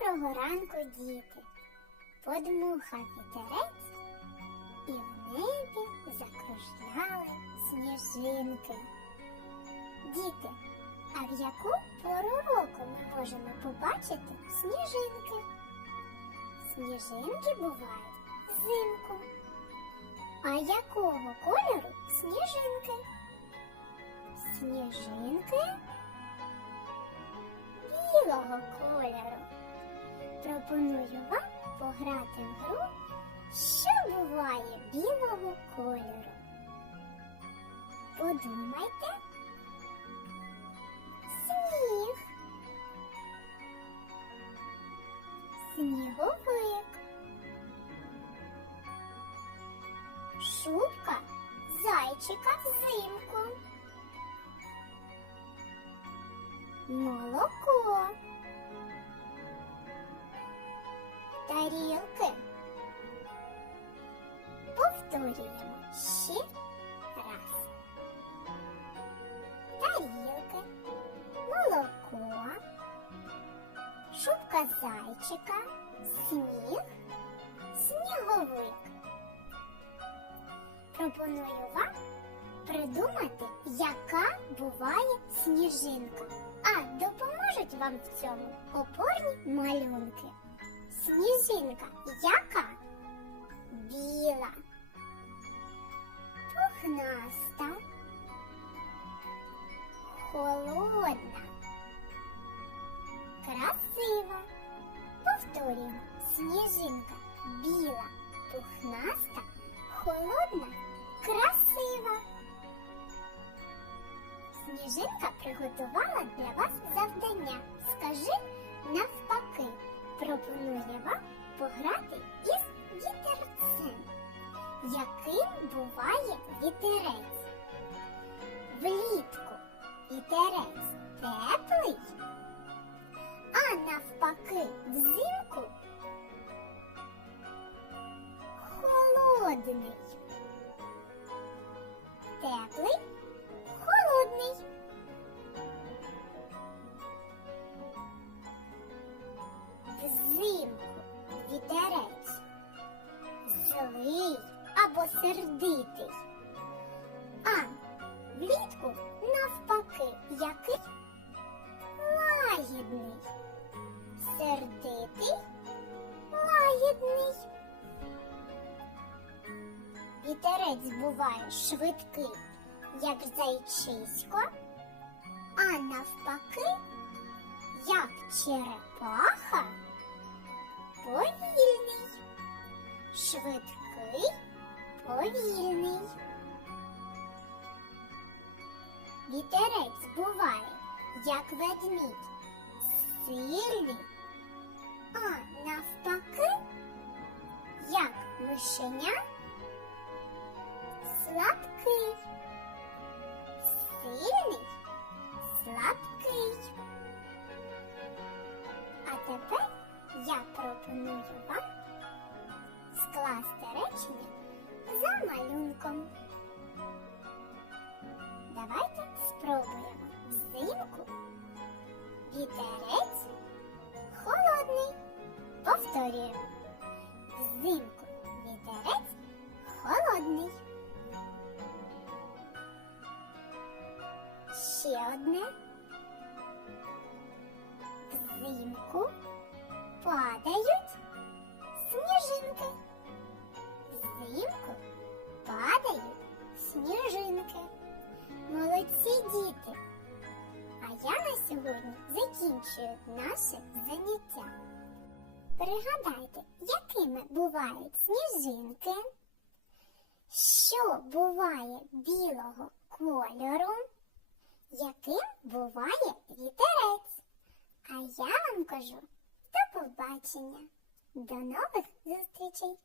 Доброго ранку, діти! Подмухав вітерець, і в небі закружляли сніжинки. Діти, а в яку пору року ми можемо побачити сніжинки? Сніжинки бувають взимку. А якого кольору сніжинки? Сніжинки білого кольору. Пропоную вам пограти в гру, що буває білого кольору. Подумайте. Сніг. Сніговик. Шубка зайчика взимку. Молоко. Тарілки. Повторюємо ще раз. Тарілки, молоко, шубка зайчика, сніг, сніговик. Пропоную вам придумати, яка буває сніжинка. А допоможуть вам в цьому опорні малюнки. Сніжинка яка? Біла, пухнаста, холодна, красива. Повторюємо. Сніжинка біла, пухнаста, холодна, красива. Сніжинка приготувала для вас завдання. Вітерець? Влітку вітерець теплий, а навпаки взимку холодний. Теплий, холодний. Взимку вітерець злий або сердитий. Влітку навпаки який лагідний. Сердитий, лагідний. Вітерець буває швидкий, як зайчисько, а навпаки, як черепаха, повільний, швидкий, повільний. Вітерець буває, як ведмідь, сильний, а навпаки, як мишеня, слабкий, сильний, слабкий. А тепер я пропоную вам скласти речення за малюнком. Давайте спробуємо. Взимку вітерець холодний. Повторюємо. Взимку вітерець холодний. Ще одне. Взимку падають сьогодні закінчую наше заняття. Пригадайте, якими бувають сніжинки, що буває білого кольору, яким буває вітерець. А я вам кажу до побачення, до нових зустрічей!